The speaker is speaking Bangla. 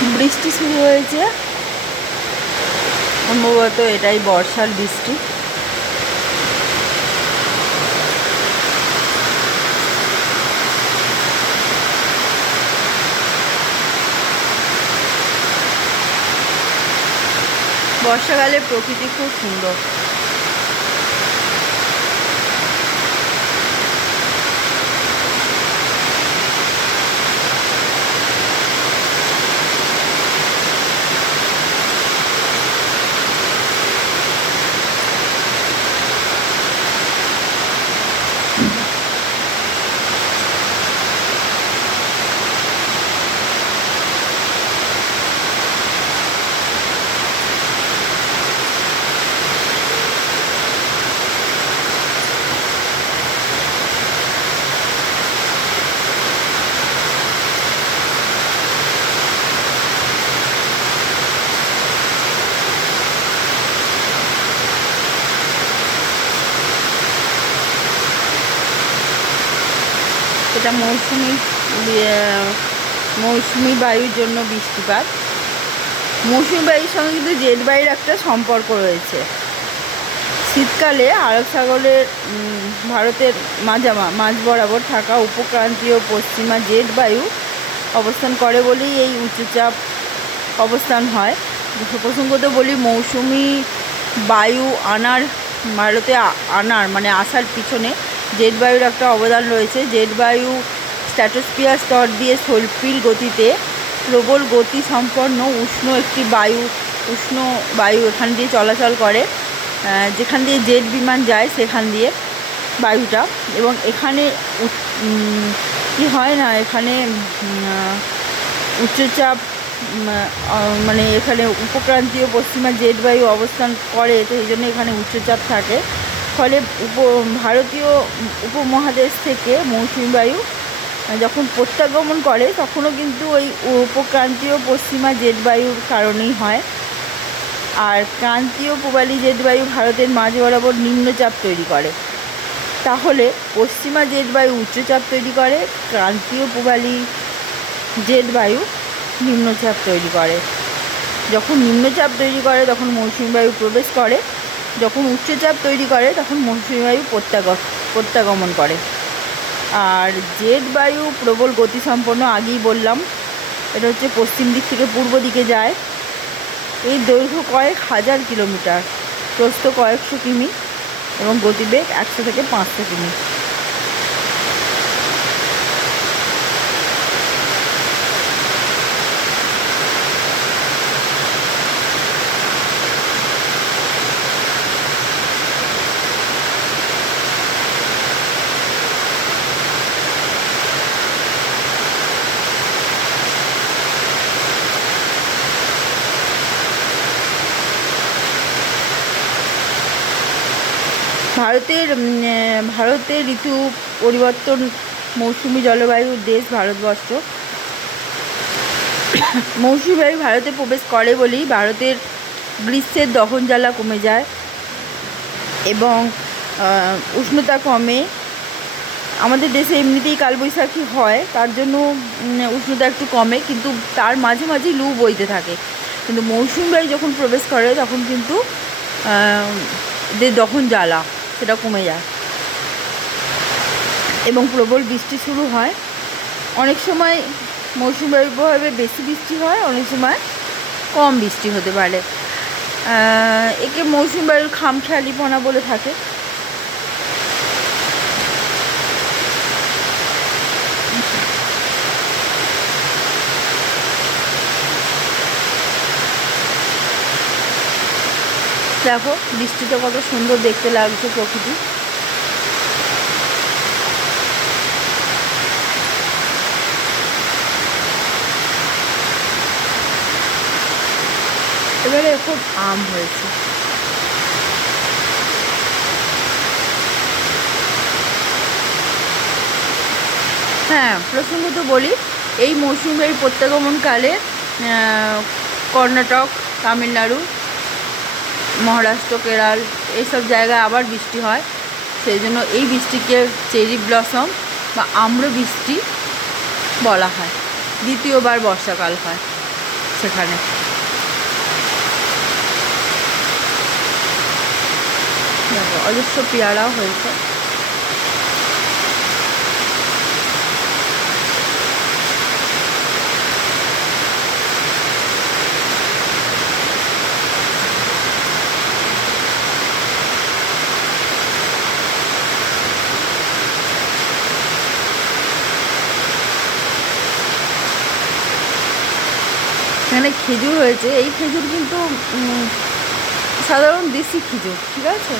বৃষ্টি শুরু হয়েছে, সম্ভবত এটাই বর্ষার বৃষ্টি। বর্ষাকালে প্রকৃতি খুব সুন্দর। এটা মৌসুমি বায়ুর জন্য বৃষ্টিপাত। মৌসুমি বায়ুর সঙ্গে কিন্তু জেট বায়ুর একটা সম্পর্ক রয়েছে। শীতকালে আরব সাগরের ভারতের মাঝ বরাবর থাকা উপক্রান্তীয় পশ্চিমা জেট বায়ু অবস্থান করে বলেই এই উচ্চচাপ অবস্থান হয়। প্রসঙ্গত বলি, মৌসুমি বায়ু ভারতে আনার মানে আসার পিছনে জেট বায়ুর একটা অবদান রয়েছে। জেট বায়ু স্ট্র্যাটোস্ফিয়ার স্তর দিয়ে শৈল্পিক গতিতে প্রবল গতি সম্পন্ন উষ্ণ বায়ু এখান দিয়ে চলাচল করে, যেখান দিয়ে জেট বিমান যায় সেখান দিয়ে বায়ুটা। এবং এখানে কি হয় না, এখানে উচ্চচাপ মানে এখানে উপক্রান্তীয় পশ্চিমা জেট বায়ু অবস্থান করে, তো এই জন্য এখানে উচ্চচাপ থাকে। ফলে ভারতীয় উপমহাদেশ থেকে মৌসুমি বায়ু যখন প্রত্যাগমন করে তখনও কিন্তু ওই উপক্রান্তীয় পশ্চিমা জেট বায়ুর কারণেই হয়। আর ক্রান্তীয় পূবালী জেট বায়ু ভারতের মাঝ বরাবর নিম্নচাপ তৈরি করে। তাহলে পশ্চিমা জেট বায়ু উচ্চচাপ তৈরি করে, ক্রান্তীয় পূবালী জেট বায়ু নিম্নচাপ তৈরি করে। যখন নিম্নচাপ তৈরি করে তখন মৌসুমি বায়ু প্রবেশ করে, যখন উচ্চচাপ তৈরি করে তখন মৌসুমি বায়ু প্রত্যাগমন করে। আর জেট বায়ু প্রবল গতিসম্পন্ন, আগেই বললাম, এটা হচ্ছে পশ্চিম দিক থেকে পূর্ব দিকে যায়। এই দৈর্ঘ্য কয়েক হাজার কিলোমিটার, প্রস্থ কয়েকশো কিমি এবং গতিবেগ 100 থেকে 500 কিমি। ভারতের ঋতু পরিবর্তন, মৌসুমি জলবায়ুর দেশ ভারতবর্ষ। মৌসুমি বায়ু ভারতে প্রবেশ করে বলেই ভারতের গ্রীষ্মের দহন জ্বালা কমে যায় এবং উষ্ণতা কমে। আমাদের দেশে এমনিতেই কালবৈশাখী হয়, তার জন্য উষ্ণতা একটু কমে, কিন্তু তার মাঝে মাঝেই লু বইতে থাকে। কিন্তু মৌসুমি বায়ু যখন প্রবেশ করে তখন কিন্তু যে দহন জ্বালা সেটা কমে যায় এবং প্রবল বৃষ্টি শুরু হয়। অনেক সময় মৌসুমি বায়ুর প্রভাবে বেশি বৃষ্টি হয়, অনেক সময় কম বৃষ্টি হতে পারে। একে মৌসুমি বায়ুর খামখেয়ালিপনা বলে থাকে। দেখো বৃষ্টিটা কত সুন্দর দেখতে লাগছে প্রকৃতি। এবারে খুব আম হয়েছে। হ্যাঁ, প্রসঙ্গত বলি, এই মৌসুমি বায়ুর প্রত্যাগমনকালে কর্ণাটক, তামিলনাড়ু, মহারাষ্ট্র, কেরল এইসব জায়গায় আবার বৃষ্টি হয়। সেই জন্য এই বৃষ্টিকে চেরি ব্লসম বা আম্র বৃষ্টি বলা হয়। দ্বিতীয়বার বর্ষাকাল হয়। হচ্ছে এখানে। দেখো অজস্র পেয়ারাও হয়েছে। এখানে খেজুর হয়েছে, এই খেজুর কিন্তু সাধারণ দেশি খেজুর, ঠিক আছে।